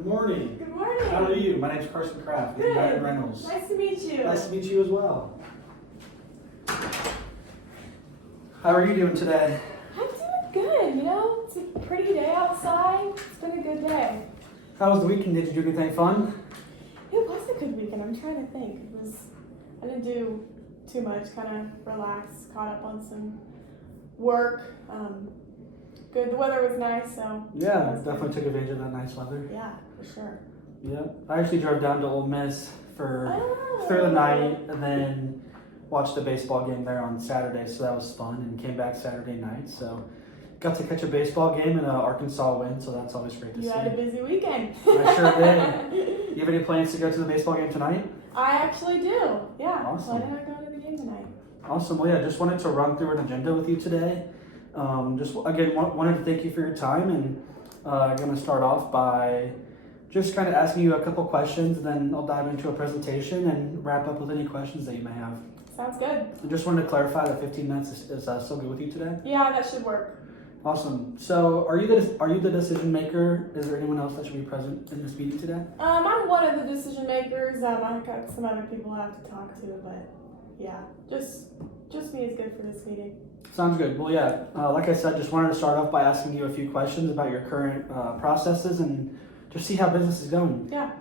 Good morning. Good morning. How are you? My name's Krapf. Good. Buyer-Makenna. Nice to meet you. Nice to meet you as well. How are you doing today? I'm doing good. It's a pretty day outside. It's been a good day. How was the weekend? Did you do anything fun? It was a good weekend. I'm trying to think. I didn't do too much. Kind of relaxed. Caught up on some work. Good. The weather was nice, so. Yeah, definitely took advantage of that nice weather. Yeah, for sure. Yeah, I actually drove down to Ole Miss through the night, and then watched a baseball game there on Saturday, so that was fun, and came back Saturday night, so got to catch a baseball game and an Arkansas win, so that's always great to see. You had a busy weekend. I sure did. You have any plans to go to the baseball game tonight? I actually do. Yeah. Awesome. Why didn't I go to the game tonight? Awesome. Well, yeah, just wanted to run through an agenda with you today. Just again, wanted to thank you for your time, and I'm going to start off by just kind of asking you a couple questions, and then I'll dive into a presentation and wrap up with any questions that you may have. Sounds good. I just wanted to clarify that 15 minutes is still good with you today? Yeah, that should work. Awesome. So, are you the decision maker? Is there anyone else that should be present in this meeting today? I'm one of the decision makers. I've got some other people I have to talk to, but yeah, just me is good for this meeting. Sounds good. Well, yeah, like I said, just wanted to start off by asking you a few questions about your current processes and just see how business is going. Yeah.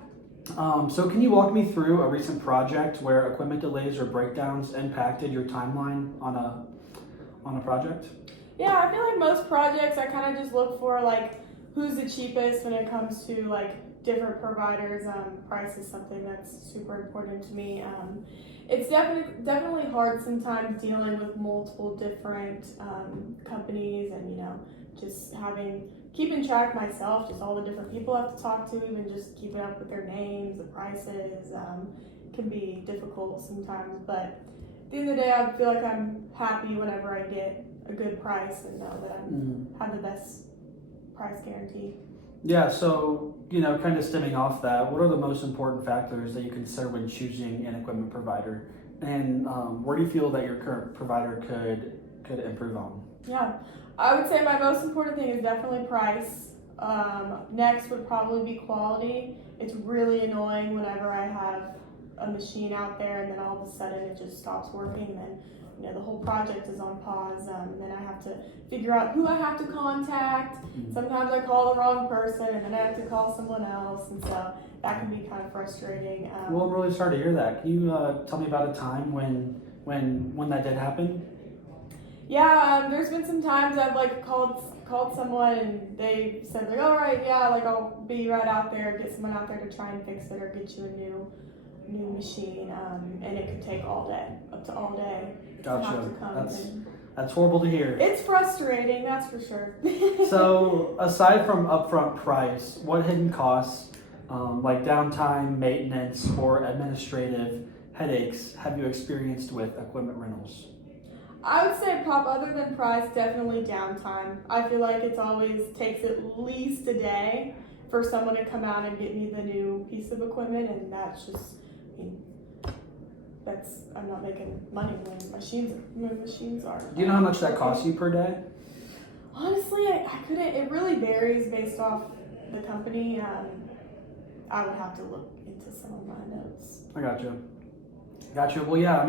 So can you walk me through a recent project where equipment delays or breakdowns impacted your timeline on a project? Yeah, I feel like most projects I kind of just look for like who's the cheapest when it comes to like different providers. Price is something that's super important to me. It's definitely hard sometimes dealing with multiple different companies, and just keeping track myself, just all the different people I have to talk to, even just keeping up with their names, the prices, can be difficult sometimes. But at the end of the day, I feel like I'm happy whenever I get a good price and know that I have the best price guarantee. Yeah, so, kind of stemming off that, what are the most important factors that you consider when choosing an equipment provider? And where do you feel that your current provider could improve on? Yeah, I would say my most important thing is definitely price. Next would probably be quality. It's really annoying whenever I have a machine out there and then all of a sudden it just stops working, and then the whole project is on pause, and then I have to figure out who I have to contact. Sometimes I call the wrong person, and then I have to call someone else, and so that can be kind of frustrating. Well, I'm really sorry to hear that. Can you tell me about a time when that did happen? Yeah, there's been some times I've called someone and they said all right, yeah, I'll be right out there, get someone out there to try and fix it or get you a new machine, and it could take all day, up to all day. Gotcha. That's horrible to hear. It's frustrating, that's for sure. So, aside from upfront price, what hidden costs, like downtime, maintenance, or administrative headaches, have you experienced with equipment rentals? I would say other than price, definitely downtime. I feel like it always takes at least a day for someone to come out and get me the new piece of equipment, and that's just, I'm not making money when machines are. Do you know how much that costs you per day? Honestly, I couldn't. It really varies based off the company. I would have to look into some of my notes. I gotcha. Well, yeah,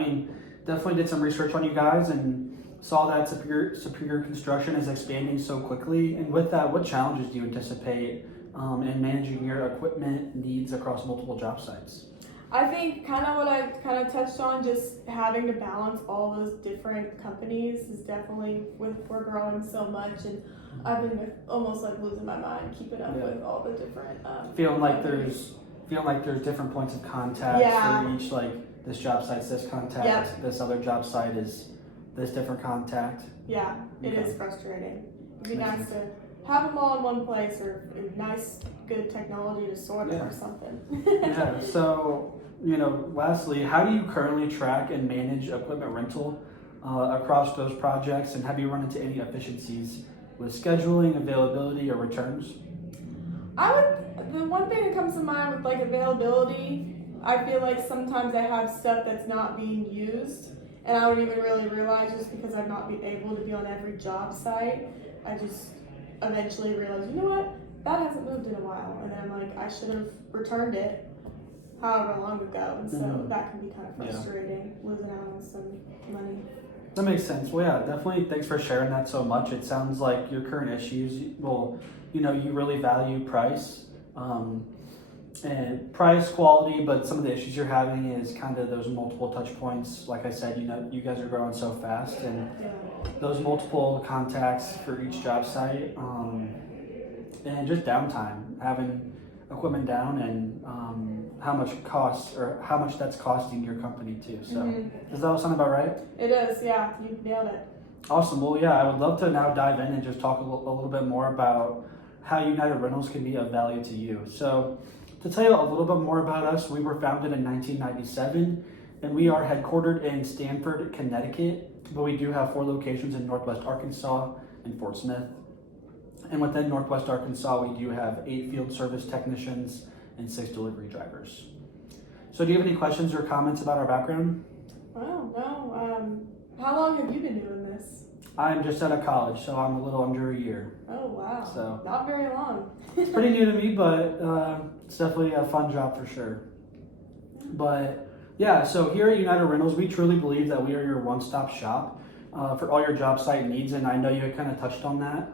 definitely did some research on you guys and saw that Superior Construction is expanding so quickly. And with that, what challenges do you anticipate in managing your equipment needs across multiple job sites? I think kind of what I kind of touched on, just having to balance all those different companies is definitely, we're growing so much, and I've been almost losing my mind keeping up with all the different feeling like there's different points of contact for each, this job site's this contact, this other job site is this different contact. Yeah, it is frustrating. It'd be nice to have them all in one place, or nice, good technology to sort it or something. Yeah, so, lastly, how do you currently track and manage equipment rental across those projects, and have you run into any efficiencies with scheduling, availability, or returns? The one thing that comes to mind with availability, I feel like sometimes I have stuff that's not being used, and I don't even really realize, just because I'm not able to be on every job site. I just eventually realize, that hasn't moved in a while. And then like I should have returned it however long ago. And so that can be kind of frustrating, losing out on some money. That makes sense. Well, yeah, definitely. Thanks for sharing that so much. It sounds like your current issues, well, you really value price, and price, quality, but some of the issues you're having is kind of those multiple touch points. Like I said, you guys are growing so fast, and those multiple contacts for each job site, and just downtime, having equipment down, and how much that's costing your company too. So does that all sound about right? It is, yeah, you nailed it. Awesome. Well, yeah, I would love to now dive in and just talk a little bit more about how United Rentals can be of value to you. So to tell you a little bit more about us, we were founded in 1997, and we are headquartered in Stamford, Connecticut, but we do have 4 locations in Northwest Arkansas and Fort Smith. And within Northwest Arkansas, we do have 8 field service technicians and 6 delivery drivers. So do you have any questions or comments about our background? Well, no. How long have you been doing this? I'm just out of college, so I'm a little under a year. Oh, wow. So not very long. it's pretty new to me, but it's definitely a fun job for sure. But yeah, so here at United Rentals, we truly believe that we are your one-stop shop for all your job site needs, and I know you had kind of touched on that.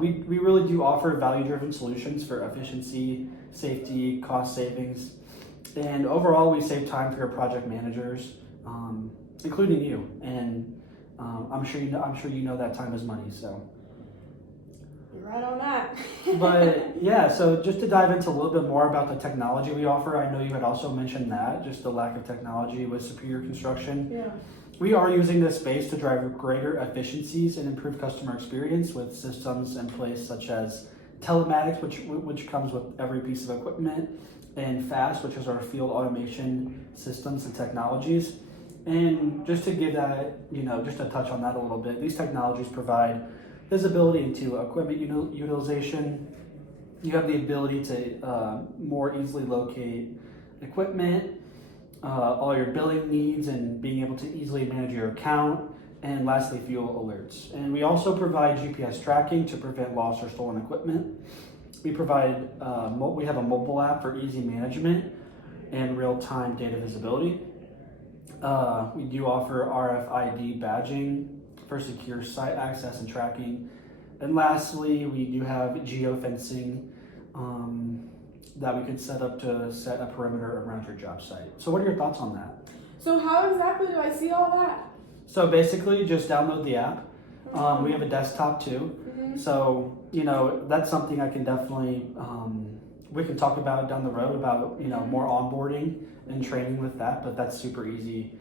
We really do offer value-driven solutions for efficiency, safety, cost savings, and overall we save time for your project managers, including you. And I'm sure you know that time is money. So you're right on that. But yeah, so just to dive into a little bit more about the technology we offer, I know you had also mentioned that just the lack of technology with Superior Construction. Yeah. We are using this space to drive greater efficiencies and improve customer experience with systems in place such as telematics, which comes with every piece of equipment, and FAST, which is our field automation systems and technologies. And just to give that, just to touch on that a little bit, these technologies provide visibility into equipment utilization. You have the ability to more easily locate equipment, all your billing needs, and being able to easily manage your account, and lastly, fuel alerts. And we also provide GPS tracking to prevent lost or stolen equipment. We provide, we have a mobile app for easy management and real-time data visibility. We do offer RFID badging for secure site access and tracking. And lastly, we do have geofencing that we can set up to set a perimeter around your job site. So what are your thoughts on that? So how exactly do I see all that? So basically just download the app. We have a desktop too. So, that's something I can definitely, we can talk about down the road about, more onboarding and training with that, but that's super easy.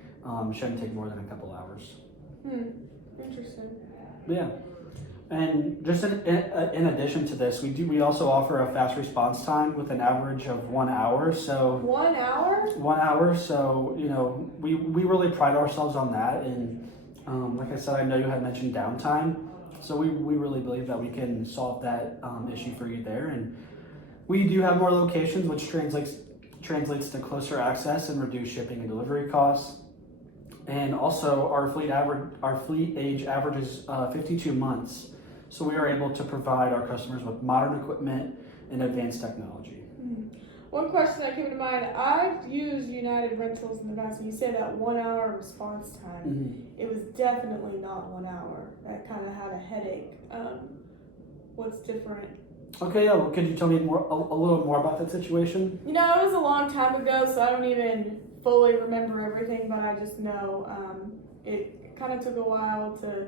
Shouldn't take more than a couple hours. Interesting. Yeah. And just in addition to this, we also offer a fast response time with an average of 1 hour. So 1 hour? 1 hour. So, we really pride ourselves on that. And like I said, I know you had mentioned downtime. So we really believe that we can solve that issue for you there. And we do have more locations, which translates to closer access and reduced shipping and delivery costs. And also our fleet age averages 52 months. So we are able to provide our customers with modern equipment and advanced technology. One question that came to mind, I've used United Rentals in the past, and you say that 1 hour response time. It was definitely not 1 hour. I kind of had a headache. What's different? Okay, yeah, well, could you tell me a little more about that situation? It was a long time ago, so I don't even fully remember everything, but I just know it kind of took a while to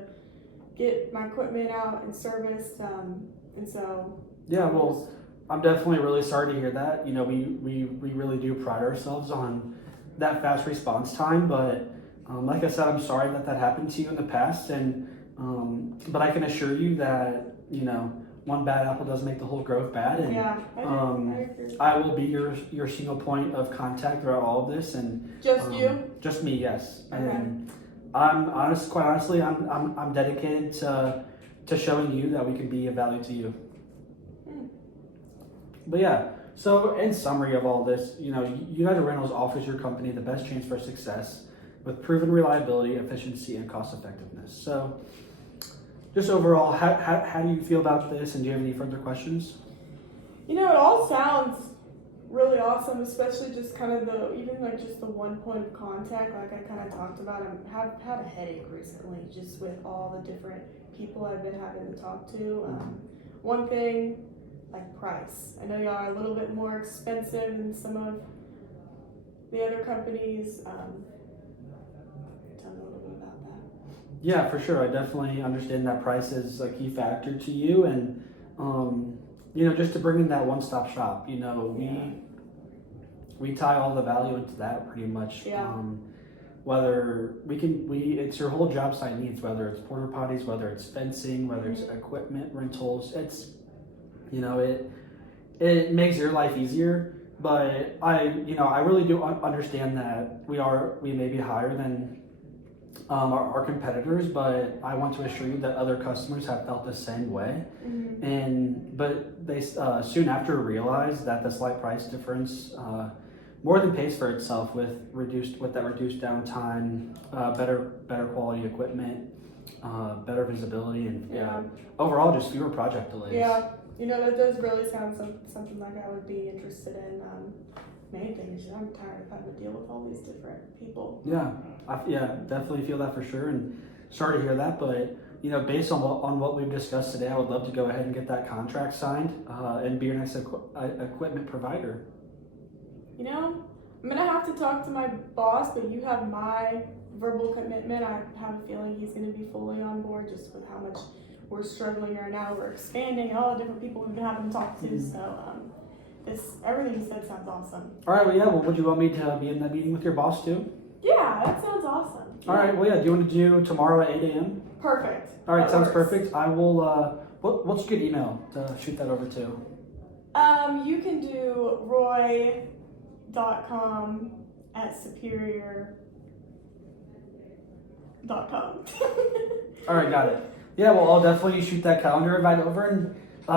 get my equipment out and serviced, and so... Yeah, well, I'm definitely really sorry to hear that. We really do pride ourselves on that fast response time, but like I said, I'm sorry that happened to you in the past, and but I can assure you that, one bad apple does make the whole grove bad, and yeah, I agree. I will be your single point of contact throughout all of this, and just you, just me, yes. Okay. And quite honestly, I'm dedicated to showing you that we can be of value to you. But yeah, so in summary of all this, United Rentals offers your company the best chance for success with proven reliability, efficiency, and cost effectiveness. So just overall, how do you feel about this, and do you have any further questions? You know, it all sounds really awesome, especially just kind of even like just the one point of contact, like I kind of talked about. I've had a headache recently just with all the different people I've been having to talk to. One thing, like price. I know y'all are a little bit more expensive than some of the other companies. Tell me a little bit about that. Yeah, for sure. I definitely understand that price is a key factor to you, and you know, just to bring in that one-stop shop. You know, we tie all the value into that pretty much. Yeah. Whether it's your whole job site needs, whether it's porta potties, whether it's fencing, whether it's equipment rentals. It's, you know, it makes your life easier. But I really do understand that we may be higher than our competitors, but I want to assure you that other customers have felt the same way. But they soon after realized that the slight price difference more than pays for itself with that reduced downtime, better quality equipment, better visibility, and overall just fewer project delays. Yeah, you know, that does really sound something like I would be interested in. Main thing is I'm tired of having to deal with all these different people. Yeah, definitely feel that for sure, and sorry to hear that. But you know, based on what we've discussed today, I would love to go ahead and get that contract signed and be your next equipment provider. You know, I'm gonna have to talk to my boss, but you have my verbal commitment. I have a feeling he's gonna be fully on board, just with how much we're struggling right now. We're expanding, and all the different people we've been having to talk to. So everything you said sounds awesome. All right, well, would you want me to be in that meeting with your boss too? Yeah, that sounds awesome. All right, well, do you want to do tomorrow at 8 a.m.? Perfect. All right, that sounds works. perfect. I will, what's a good email to shoot that over to? You can do roy.com@superior.com. All right, got it. Yeah, well, I'll definitely shoot that calendar invite over, and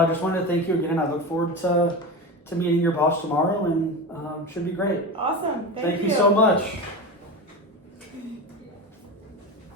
just wanted to thank you again. I look forward to meeting your boss tomorrow, and should be great. Awesome. Thank you so much.